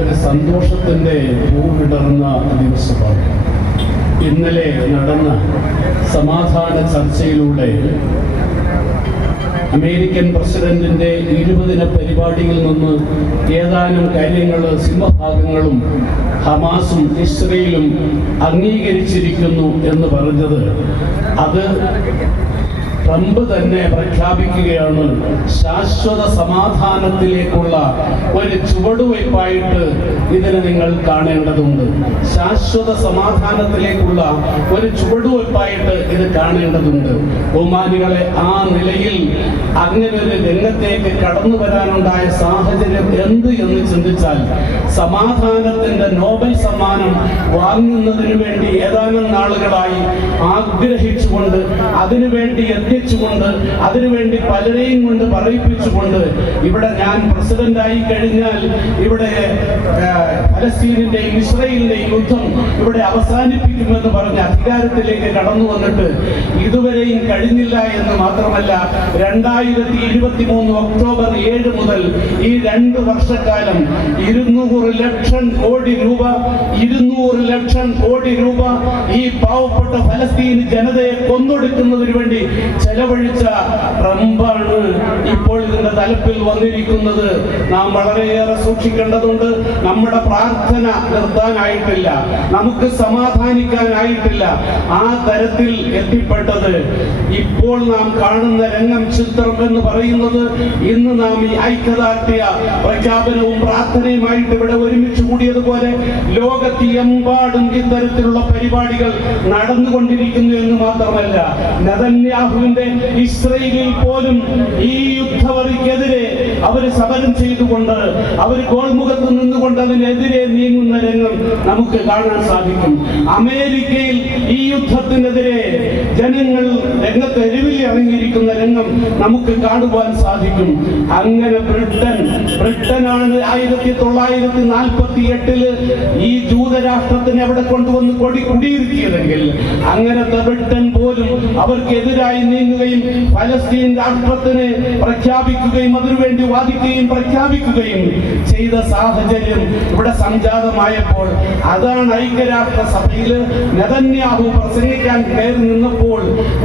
ഒരു സന്തോഷത്തിൻ്റെ പൂവിടർന്ന ദിവസമാണ്. ഇന്നലെ നടന്ന സമാധാന ചർച്ചയിലൂടെ അമേരിക്കൻ പ്രസിഡന്റിന്റെ 20 ദിന പരിപാടിയിൽ നിന്ന് ഏതാനും കാര്യങ്ങൾ സിംഹഭാഗങ്ങളും ഹമാസും ഇസ്രയേലും അംഗീകരിച്ചിരിക്കുന്നു എന്ന് പറഞ്ഞത് അത് ട്രംപ് തന്നെ പ്രഖ്യാപിക്കുകയാണ് ശാശ്വത സമാധാനത്തിലേക്കുള്ള ഒരു ചുവടുവയ്പായിട്ട് ഇതിനെ നിങ്ങൾ കാണേണ്ടതുണ്ട്. ശാശ്വത സമാധാനത്തിലേക്കുള്ള ഒരു ചുവടുവയ്പായിട്ട് ഇത് കാണേണ്ടതുണ്ട്. ബഹുമാനികളെ, ആ നിലയിൽ അങ്ങനെ ഒരു രംഗത്തേക്ക് കടന്നു വരാനുണ്ടായ സാഹചര്യം എന്ത് എന്ന് ചിന്തിച്ചാൽ, സമാധാനത്തിന്റെ നോബൽ സമ്മാനം വാങ്ങുന്നതിന് വേണ്ടി ഏതാനും നാളുകളായി ആഗ്രഹിച്ചുകൊണ്ട് അതിനുവേണ്ടി എത്തിച്ചുകൊണ്ട് അതിനുവേണ്ടി പലരെയും കൊണ്ട് പറയിപ്പിച്ചുകൊണ്ട് ഇവിടെ ഞാൻ പ്രസിഡന്റായി കഴിഞ്ഞാൽ ഇവിടെ ഫലസ്തീനിന്റെയും ഇസ്രയേലിന്റെയും യുദ്ധം ഇവിടെ അവസാനിപ്പിക്കുമെന്ന് പറഞ്ഞ് അധികാരത്തിലേക്ക് കടന്നു വന്നിട്ട് ഇതുവരെയും കഴിഞ്ഞില്ല എന്ന് മാത്രമല്ല, 2023 ഒക്ടോബർ 7 മുതൽ ഈ 2 വർഷക്കാലം 200 ലക്ഷം കോടി രൂപ ഈ പാവപ്പെട്ട ഫലസ്തീൻ ജനതയെ കൊന്നൊടുക്കുന്നതിന് വേണ്ടി ചെലവഴിച്ച ട്രംപാണ് ഇപ്പോൾ ഇതിന്റെ തലപ്പിൽ വന്നിരിക്കുന്നത്. നാം വളരെയേറെ സൂക്ഷിക്കേണ്ടതുണ്ട്. നമ്മുടെ പ്രാർത്ഥന നിർത്താനായിട്ടില്ല, നമുക്ക് സമാധാനിക്കാനായിട്ടില്ല. ആ തരത്തിൽ എത്തിപ്പെട്ടത് ഇപ്പോൾ നാം കാണുന്ന രംഗം, ചിത്രം എന്ന് പറയുന്നത്, ഇന്ന് നാം ഈ ഐക്യദാർഢ്യ പ്രഖ്യാപനവും പ്രാർത്ഥനയുമായിട്ട് ഇവിടെ ഒരുമിച്ച് കൂടിയതുപോലെ ലോകത്തെമ്പാടും ഇത്തരത്തിലുള്ള പരിപാടികൾ നടന്നുകൊണ്ടിരിക്കുന്നു എന്ന് മാത്രമല്ല, നെതന്യാഹുവിന്റെ ഇസ്രയേലിൽ പോലും ഈ യുദ്ധവറിക്കെതിരെ അവർ സമരം ചെയ്തുകൊണ്ട് അവർ ഗോൾമുഖത്ത് നിന്നുകൊണ്ട് അതിനെതിരെ നീങ്ങുന്ന രംഗം നമുക്ക് കാണാൻ സാധിക്കും. അമേരിക്കയിൽ ഈ യുദ്ധത്തിനെതിരെ ജനങ്ങൾ രംഗത്ത് എരിവിൽ ഇറങ്ങിയിരിക്കുന്ന രംഗം നമുക്ക് കാണുവാൻ സാധിക്കും. അങ്ങനെ ബ്രിട്ടനാണ് 1948 ഈ ജൂതരാഷ്ട്രത്തിനെ അവിടെ കൊണ്ടുവന്ന് കുടിയിരുത്തിയതെങ്കിൽ അങ്ങനത്തെ ബ്രിട്ടൻ പോലും അവർക്കെതിരായി നീങ്ങുകയും ഫലസ്തീൻ രാഷ്ട്രത്തിന് പ്രഖ്യാപിക്കുകയും അതിനുവേണ്ടി വാദിക്കുകയും പ്രഖ്യാപിക്കുകയും ചെയ്ത സാഹചര്യം ഇവിടെ സംജാതമായപ്പോൾ, അതാണ് ഐക്യരാഷ്ട്രസഭയിൽ നെതന്യാഹു പ്രസംഗിക്കാൻ കയറി നിന്നപ്പോൾ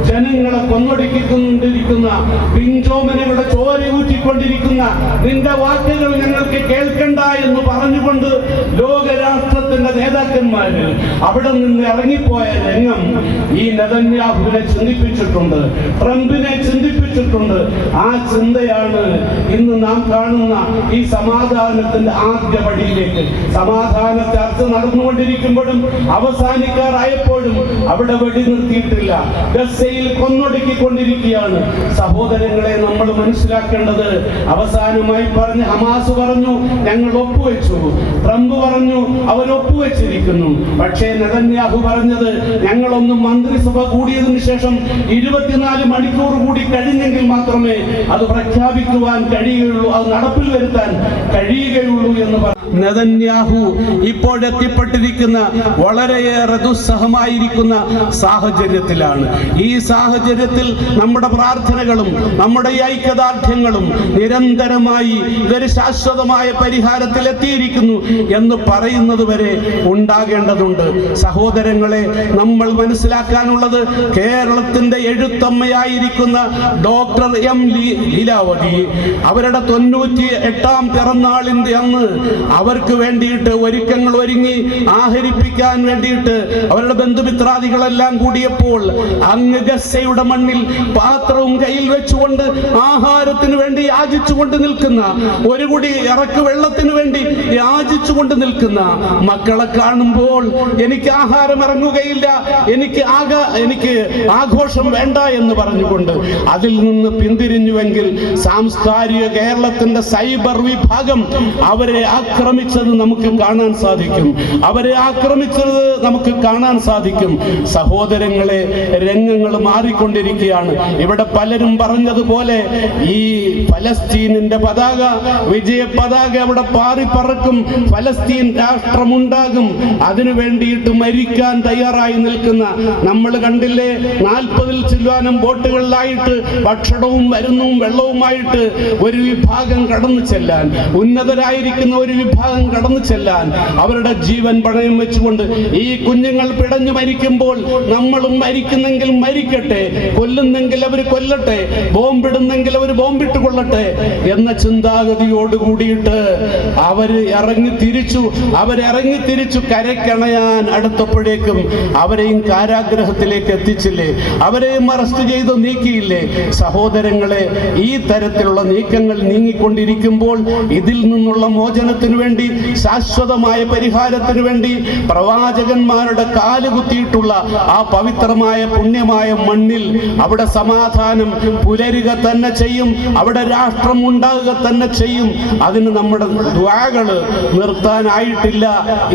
ജനങ്ങളെ കൊന്നൊടുക്കിക്കൊണ്ടിരിക്കുന്ന, പിഞ്ചോമനകളുടെ ചോര ഊറ്റിക്കൊണ്ടിരിക്കുന്ന നിന്റെ വാക്കുകൾ ഞങ്ങൾക്ക് കേൾക്കണ്ട എന്ന് പറഞ്ഞുകൊണ്ട് ലോകരാഷ്ട്രത്തിന്റെ നേതാക്കന്മാര് അവിടെ നിന്ന് ഇറങ്ങിപ്പോയ രംഗം ഈ നെതന്യാഹുവിനെ ചിന്തിപ്പിച്ചിട്ടുണ്ട്, ട്രംപിനെ ചിന്തിപ്പിച്ചിട്ടുണ്ട്. ആ ചിന്തയാണ് ഇന്ന് നാം കാണുന്ന ഈ സമാധാനത്തിന്റെ ആദ്യ പടിയിലേക്ക്. സമാധാന ചർച്ച നടന്നുകൊണ്ടിരിക്കുമ്പോഴും അവസാനിക്കാറായപ്പോഴും അവിടെ വെടി നിർത്തിയിട്ടില്ല, ഗസയിൽ കൊന്നൊടുക്കിക്കൊണ്ടിരിക്കുകയാണ്. സഹോദരങ്ങളെ, നമ്മൾ മനസ്സിലാക്കേണ്ടത്, അവസാനമായി പറഞ്ഞ് ഹമാസ് പറഞ്ഞു ഞങ്ങൾ ഒപ്പുവെച്ചു, ട്രംപ് പറഞ്ഞു അവർ ഒപ്പുവെച്ചിരിക്കുന്നു. പക്ഷേ നെതന്യാഹു പറഞ്ഞത് ഞങ്ങളൊന്ന് മന്ത്രിസഭ കൂടിയതിനു ശേഷം 24 മണിക്കൂർ കൂടി കഴിഞ്ഞെങ്കിൽ മാത്രമേ അത് പ്രഖ്യാപിക്കുവാൻ കഴിയുകയുള്ളൂ, അത് നടപ്പിൽ വരുത്താൻ കഴിയുകയുള്ളൂ എന്ന് പറഞ്ഞു. നെതന്യാഹു ഇപ്പോഴെത്തിപ്പെട്ടിരിക്കുന്ന വളരെയേറെ ദുസ്സഹമായിരിക്കുന്ന സാഹചര്യത്തിലാണ്. ഈ സാഹചര്യത്തിൽ നമ്മുടെ പ്രാർത്ഥനകളും നമ്മുടെ ഐക്യദാർഢ്യങ്ങളും നിരന്തരമായി ഇതൊരു ശാശ്വതമായ പരിഹാരത്തിൽ എത്തിയിരിക്കുന്നു എന്ന് പറയുന്നത് വരെ ഉണ്ടാകേണ്ടതുണ്ട്. സഹോദരങ്ങളെ, നമ്മൾ മനസ്സിലാക്കാനുള്ളത്, കേരളത്തിന്റെ എഴുത്തമ്മയായിരിക്കുന്ന ഡോക്ടർ എം ലീലാവതി അവരുടെ 98ാം പിറന്നാളിന്റെ അന്ന് അവർക്ക് വേണ്ടിയിട്ട് ഒരുക്കങ്ങൾ ഒരുങ്ങി ആഹരിപ്പിക്കാൻ വേണ്ടിയിട്ട് അവരുടെ ബന്ധുമിത്രാദികളെല്ലാം കൂടിയപ്പോൾ അങ്ങ് ഗസയുടെ മണ്ണിൽ പാത്രവും കയ്യിൽ വെച്ചുകൊണ്ട് ആഹാരത്തിന് വേണ്ടി യാചിച്ചുകൊണ്ട് നിൽക്കുന്ന, ഒരു കുടി ഇറക്ക് വെള്ളത്തിന് വേണ്ടി യാചിച്ചുകൊണ്ട് നിൽക്കുന്ന മക്കളെ കാണുമ്പോൾ എനിക്ക് ആഹാരം ഇറങ്ങുകയില്ല, എനിക്ക് ആഘോഷം വേണ്ട എന്ന് പറഞ്ഞുകൊണ്ട് അതിൽ നിന്ന് പിന്തിരിഞ്ഞുവെങ്കിൽ സാംസ്കാരിക കേരളത്തിന്റെ സൈബർ വിഭാഗം അവരെ ആക്രമിച്ചത് നമുക്ക് കാണാൻ സാധിക്കും, അവരെ ആക്രമിച്ചത് നമുക്ക് കാണാൻ സാധിക്കും. സഹോദരങ്ങളെ, രംഗങ്ങൾ മാറിക്കൊണ്ടിരിക്കുകയാണ്. ഇവിടെ പലരും പറഞ്ഞതുപോലെ ഈ ഫലസ്തീനിന്റെ പതാക, വിജയ പതാക അവിടെ പാറി പറക്കും ഉണ്ടാക്കും, ഫലസ്തീൻ രാഷ്ട്രമുണ്ടാകും. അതിനു വേണ്ടിയിട്ട് മരിക്കാൻ തയ്യാറായി നിൽക്കുന്ന നമ്മൾ കണ്ടില്ലേ? 40-ൽ ചില്ലുവാനും ബോട്ടുകളിലായിട്ട് ഭക്ഷണവും മരുന്നും വെള്ളവുമായിട്ട് ഒരു വിഭാഗം കടന്നു ചെല്ലാൻ, ഉന്നതരായിരിക്കുന്ന ഒരു വിഭാഗം കടന്നു ചെല്ലാൻ അവരുടെ ജീവൻ പണയം വെച്ചുകൊണ്ട് ഈ കുഞ്ഞുങ്ങൾ പിടഞ്ഞു മരിക്കുമ്പോൾ നമ്മളും മരിക്കുന്നെങ്കിൽ മരിക്കട്ടെ, കൊല്ലുന്നെങ്കിൽ അവർ കൊല്ലട്ടെ, ബോംബിടുന്നെങ്കിൽ അവർ ബോംബിട്ട് കൊള്ളട്ടെ എന്ന ചിന്താഗതിയോട് കൂടിയിട്ട് അവരിറങ്ങി തിരിച്ചു കരക്കണയാൻ അടുത്തപ്പോഴേക്കും അവരെയും കാരാഗ്രഹത്തിലേക്ക് എത്തിച്ചില്ലേ? അവരെയും അറസ്റ്റ് ചെയ്ത് നീക്കിയില്ലേ? സഹോദരങ്ങളെ, ഈ തരത്തിലുള്ള നീക്കങ്ങൾ നീങ്ങിക്കൊണ്ടിരിക്കുമ്പോൾ ഇതിൽ നിന്നുള്ള മോചനത്തിനു വേണ്ടി, ശാശ്വതമായ പരിഹാരത്തിനു വേണ്ടി പ്രവാചകന്മാരുടെ കാലുകുത്തിയിട്ടുള്ള ആ പവിത്രമായ പുണ്യമായ മണ്ണിൽ അവിടെ സമാധാനം പുലരുക തന്നെ ചെയ്യും, അവിടെ രാഷ്ട്രം ഉണ്ടാകുക തന്നെ ചെയ്യും. അതിന് നമ്മുടെ ദുആകള് നിർത്താനായിട്ടില്ല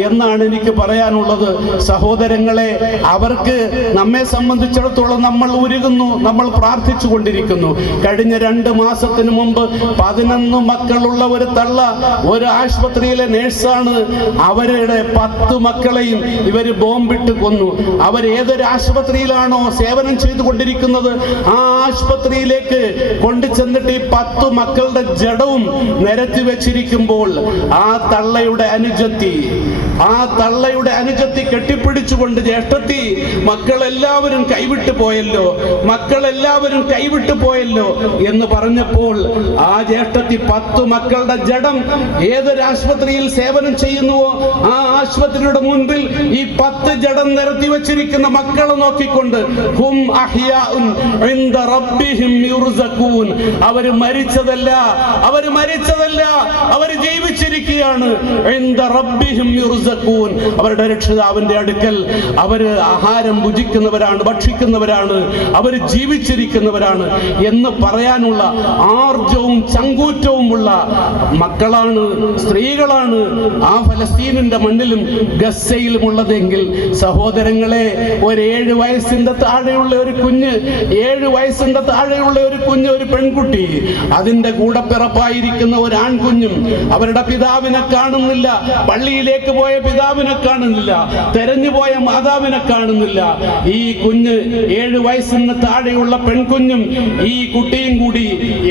എന്നാണ് എനിക്ക് പറയാനുള്ളത്. സഹോദരങ്ങളെ, അവർക്ക് നമ്മെ സംബന്ധിച്ചിടത്തോളം നമ്മൾ ഉരുകുന്നു, നമ്മൾ പ്രാർത്ഥിച്ചു കൊണ്ടിരിക്കുന്നു. കഴിഞ്ഞ 2 മാസത്തിന് മുമ്പ് 11 മക്കളുള്ള ഒരു തള്ള, ഒരു ആശുപത്രിയിലെ നേഴ്സാണ്. അവരുടെ 10 മക്കളെയും ഇവര് ബോംബിട്ട് കൊന്നു. അവരേതൊരു ആശുപത്രിയിലാണോ സേവനം ചെയ്തുകൊണ്ടിരിക്കുന്നത് ആ ആശുപത്രിയിലേക്ക് കൊണ്ടു ചെന്നിട്ട് ഈ 10 മക്കളുടെ ജഡവും നിരത്തി വെച്ചിരിക്കുമ്പോൾ ആ തള്ളയുടെ അനുജത്തി കെട്ടിപ്പിടിച്ചുകൊണ്ട്, ജ്യേഷ്ഠത്തി, മക്കളെല്ലാവരും കൈവിട്ടു പോയല്ലോ എന്ന് പറഞ്ഞപ്പോൾ ആ ജ്യേഷ്ഠത്തി 10 മക്കളുടെ ജഡം ഏതൊരു ആശുപത്രിയിൽ സേവനം ചെയ്യുന്നുവോ ആ ആശുപത്രിയുടെ മുൻപിൽ ഈ 10 ജഡം നിരത്തി വെച്ചിരിക്കുന്ന മക്കളെ നോക്കിക്കൊണ്ട് ഹും അഹ്യാഉൻ ഇൻദ റബ്ബിഹിം യുർസഖൂൻ, അവര് മരിച്ചതല്ല, അവര് ജീവിച്ചിരിക്കുകയാണ്. ഇൻദ റബ്ബിഹിം യുർസഖൂൻ, അവരുടെ രക്ഷിതാവിന്റെ അടുക്കൽ അവര് ആഹാരം ഭുജിക്കുന്നവരാണ്, ഭക്ഷിക്കുന്നവരാണ്, അവര് ജീവിച്ചിരിക്കുന്നവരാണ് എന്ന് പറയാനുള്ള ആർജവും ചങ്കൂറ്റവുമുള്ള മക്കളാണ്, സ്ത്രീകളാണ് ആ ഫലസ്തീനിന്റെ മണ്ണിലും ഗസ്സയിലും ഉള്ളതെങ്കിൽ സഹോദരങ്ങളെ, ഒരു 7 വയസ്സിന്റെ താഴെയുള്ള ഒരു കുഞ്ഞ്, 7 വയസ്സിന്റെ താഴെയുള്ള ഒരു കുഞ്ഞ്, ഒരു പെൺകുട്ടി, അതിന്റെ കൂടെ പിറപ്പായിരിക്കുന്ന ഒരു ആൺകുഞ്ഞും അവരുടെ പിതാവിനെ കാണുന്നില്ല, പള്ളിയിലേക്ക് പോയ പിതാവിനെ കാണുന്നില്ല, തെരഞ്ഞുപോയ മാതാവിനെ കാണുന്നില്ല. ഈ കുഞ്ഞ് 7 വയസ്സിന് താഴെയുള്ള പെൺകുഞ്ഞും ഈ കുട്ടിയും കൂടി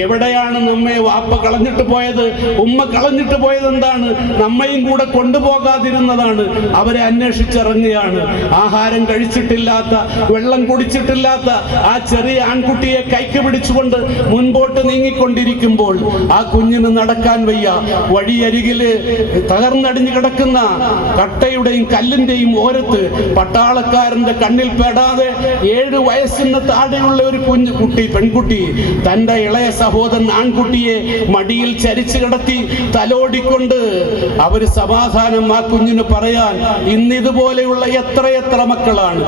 എവിടെയാണ് നമ്മെ വാപ്പ കളഞ്ഞിട്ട് പോയത്, ഉമ്മ കളഞ്ഞിട്ട് പോയത് എന്താണ്? നമ്മയും കൂടെ കൊണ്ടുപോകാതിരുന്നതാണ്. അവരെ അന്വേഷിച്ചിറങ്ങുകയാണ്. ആഹാരം കഴിച്ചിട്ടില്ലാത്ത, വെള്ളം കുടിച്ചിട്ടില്ലാത്ത ആ ചെറിയ ആൺകുട്ടിയെ കൈക്ക് പിടിച്ചുകൊണ്ട് മുൻപോട്ട് നീങ്ങിക്കൊണ്ടിരിക്കുമ്പോൾ ആ കുഞ്ഞിന് നടക്കാൻ വയ്യ. വഴിയരികില് തകർന്നടിഞ്ഞു കിടക്കുന്ന കട്ടയുടെയും കല്ലിന്റെയും ഓരത്ത് പട്ടാളക്കാരന്റെ കണ്ണിൽ പെടാതെ 7 വയസ്സിന് താഴെയുള്ള ഒരു പെൺകുട്ടി തന്റെ ഇളയ സഹോദരൻ ആൺകുട്ടിയെ മടിയിൽ ചരിച്ചു കിടത്തി തലോടിക്കൊണ്ട് അവര് സമാധാനം ആ കുഞ്ഞിന് പറയാൻ, ഇന്നിതുപോലെയുള്ള എത്ര മക്കളാണ്